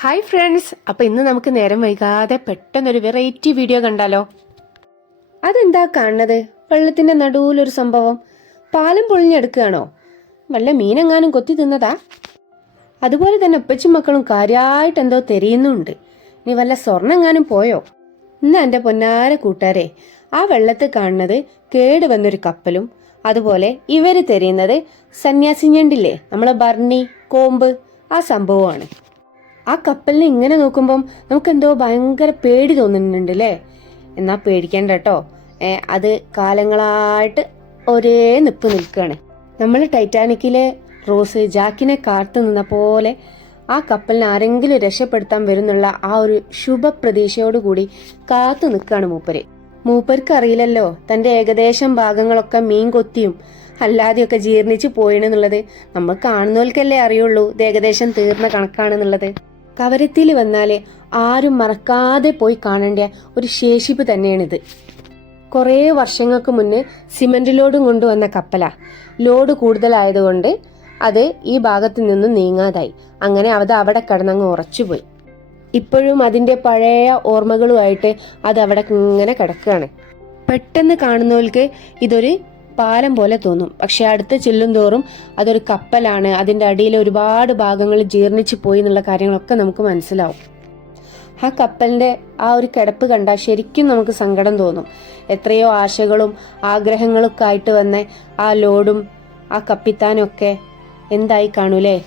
Hi friends അപ്പൊ ഇന്ന് നമുക്ക് നേരം വൈകാതെ പെട്ടെന്നൊരു വെറൈറ്റി വീഡിയോ കണ്ടാലോ? അതെന്താ കാണുന്നത്? വെള്ളത്തിന്റെ നടുവിലൊരു സംഭവം. പാലം പൊളിഞ്ഞെടുക്കുകയാണോ? വല്ല മീനെങ്ങാനും കൊത്തി തിന്നതാ? അതുപോലെ തന്നെ ഉപ്പച്ചും മക്കളും കാര്യമായിട്ട് എന്തോ തെരയുന്നുണ്ട്. നീ വല്ല സ്വർണെങ്ങാനും പോയോ? ഇന്ന് എന്റെ പൊന്നാര കൂട്ടുകാരെ ആ വെള്ളത്തിൽ കാണുന്നത് കേട് വന്നൊരു കപ്പലും അതുപോലെ ഇവർ തെരയുന്നത് സന്യാസിഞ്ഞണ്ടില്ലേ നമ്മളെ ബർണി കോമ്പ് ആ സംഭവമാണ്. ആ കപ്പലിനെ ഇങ്ങനെ നോക്കുമ്പം നമുക്ക് എന്തോ ഭയങ്കര പേടി തോന്നുന്നുണ്ട് അല്ലേ എന്നാ പേടിക്കേണ്ട കേട്ടോ അത് കാലങ്ങളായിട്ട് ഒരേ നിപ്പ് നിൽക്കുകയാണ് നമ്മൾ ടൈറ്റാനിക്കിലെ റോസ് ജാക്കിനെ കാത്തു നിന്ന പോലെ ആ കപ്പലിനെ ആരെങ്കിലും രക്ഷപ്പെടുത്താൻ വരുന്നുള്ള ആ ഒരു ശുഭപ്രതീക്ഷയോടുകൂടി കാത്തു നിൽക്കുകയാണ് മൂപ്പര്. മൂപ്പർക്ക് അറിയില്ലല്ലോ തന്റെ ഏകദേശം ഭാഗങ്ങളൊക്കെ മീൻ കൊത്തിയും അല്ലാതെയൊക്കെ ജീർണിച്ച് പോയിണെന്നുള്ളത് നമ്മൾ കാണുന്നവർക്കല്ലേ അറിയുള്ളൂ. ഇത് ഏകദേശം തീർന്ന കണക്കാണെന്നുള്ളത്. കവരത്തിൽ വന്നാൽ ആരും മറക്കാതെ പോയി കാണേണ്ട ഒരു ശേഷിപ്പ് തന്നെയാണിത്. കുറേ വർഷങ്ങൾക്ക് മുന്നേ സിമന്റ് ലോഡും കൊണ്ടുവന്ന കപ്പല. ലോഡ് കൂടുതലായതുകൊണ്ട് അത് ഈ ഭാഗത്ത് നിന്നും നീങ്ങാതായി. അങ്ങനെ അത് അവിടെ കിടന്നങ്ങ് ഉറച്ചുപോയി. ഇപ്പോഴും അതിന്റെ പഴയ ഓർമ്മകളുമായിട്ട് അത് അവിടെ ഇങ്ങനെ കിടക്കുകയാണ്. പെട്ടെന്ന് കാണുന്നവർക്ക് ഇതൊരു പാലം പോലെ തോന്നും. പക്ഷെ അടുത്ത് ചെല്ലും തോറും അതൊരു കപ്പലാണ്. അതിന്റെ അടിയിൽ ഒരുപാട് ഭാഗങ്ങൾ ജീർണിച്ച് പോയി എന്നുള്ള കാര്യങ്ങളൊക്കെ നമുക്ക് മനസ്സിലാവും. ആ കപ്പലിന്റെ ആ ഒരു കിടപ്പ് കണ്ടാൽ ശരിക്കും നമുക്ക് സങ്കടം തോന്നും. എത്രയോ ആശകളും ആഗ്രഹങ്ങളൊക്കെ ആയിട്ട് വന്ന ആ ലോഡും ആ കപ്പിത്താനൊക്കെ എന്തായി കാണൂലേ?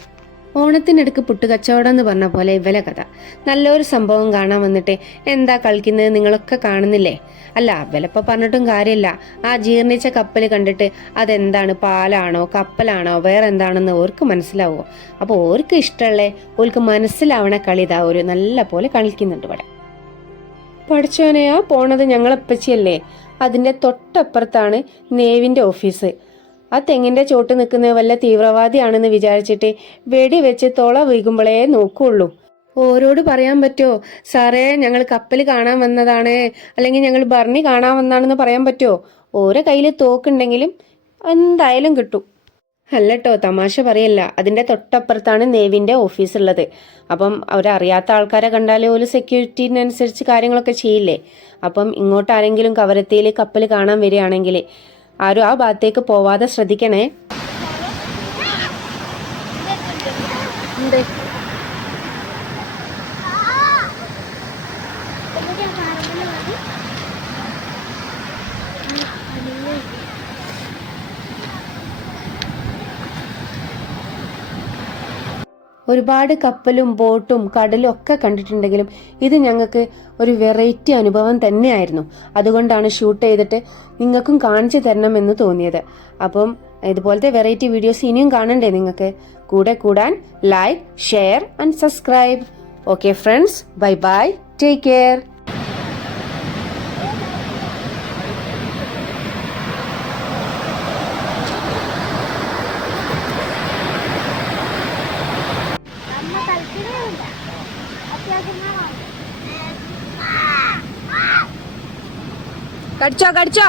ഓണത്തിനിടക്ക് പുട്ടുകച്ചവടം എന്ന് പറഞ്ഞ പോലെ ഇവലെ കഥ. നല്ലൊരു സംഭവം കാണാൻ വന്നിട്ട് എന്താ കളിക്കുന്നത് നിങ്ങളൊക്കെ കാണുന്നില്ലേ? അല്ല വിലപ്പോ പറഞ്ഞിട്ടും കാര്യമില്ല. ആ ജീർണിച്ച കപ്പൽ കണ്ടിട്ട് അതെന്താണ് പാലാണോ കപ്പലാണോ വേറെ എന്താണെന്ന് ഓർക്ക് മനസ്സിലാവോ? അപ്പോൾ ഓർക്ക് ഇഷ്ടമുള്ള ഓർക്ക് മനസ്സിലാവണ കളി ഇതാ ഒരു നല്ല പോലെ കളിക്കുന്നുണ്ട് ഇവിടെ. പഠിച്ചോനെയാ പോണത് ഞങ്ങളെപ്പച്ചിയല്ലേ? അതിന്റെ തൊട്ടപ്പുറത്താണ് നേവിന്റെ ഓഫീസ്. ആ തെങ്ങിന്റെ ചോട്ട് നിൽക്കുന്ന വല്ല തീവ്രവാദിയാണെന്ന് വിചാരിച്ചിട്ട് വെടിവെച്ച് തൊള വീകുമ്പോഴേ നോക്കുള്ളൂ. ഓരോട് പറയാൻ പറ്റുമോ സാറേ ഞങ്ങൾ കപ്പൽ കാണാൻ വന്നതാണ്. അല്ലെങ്കിൽ ഞങ്ങൾ ഭർണി കാണാൻ വന്നാണെന്ന് പറയാൻ പറ്റുമോ ഓരോ കയ്യിൽ തോക്കുണ്ടെങ്കിലും എന്തായാലും കിട്ടും. അല്ലട്ടോ തമാശ പറയല്ല. അതിന്റെ തൊട്ടപ്പുറത്താണ് നേവിന്റെ ഓഫീസ് ഉള്ളത് അപ്പം അവരറിയാത്ത ആൾക്കാരെ കണ്ടാൽ ഒരു സെക്യൂരിറ്റിനനുസരിച്ച് കാര്യങ്ങളൊക്കെ ചെയ്യില്ലേ? അപ്പം ഇങ്ങോട്ട് ആരെങ്കിലും കവരത്തിയിൽ കപ്പൽ കാണാൻ വരികയാണെങ്കിൽ ആരും ആ ഭാഗത്തേക്ക് പോവാതെ ശ്രദ്ധിക്കണേ. ഒരുപാട് കപ്പലും ബോട്ടും കടലും ഒക്കെ കണ്ടിട്ടുണ്ടെങ്കിലും ഇത് ഞങ്ങൾക്ക് ഒരു വെറൈറ്റി അനുഭവം തന്നെയായിരുന്നു. അതുകൊണ്ടാണ് ഷൂട്ട് ചെയ്തിട്ട് നിങ്ങൾക്കും കാണിച്ചു തരണമെന്ന് തോന്നിയത്. അപ്പം ഇതുപോലത്തെ വെറൈറ്റി വീഡിയോസ് ഇനിയും കാണണ്ടേ നിങ്ങൾക്ക്? കൂടെ കൂടാൻ like share and subscribe okay friends bye bye take care గడిచో గడిచో.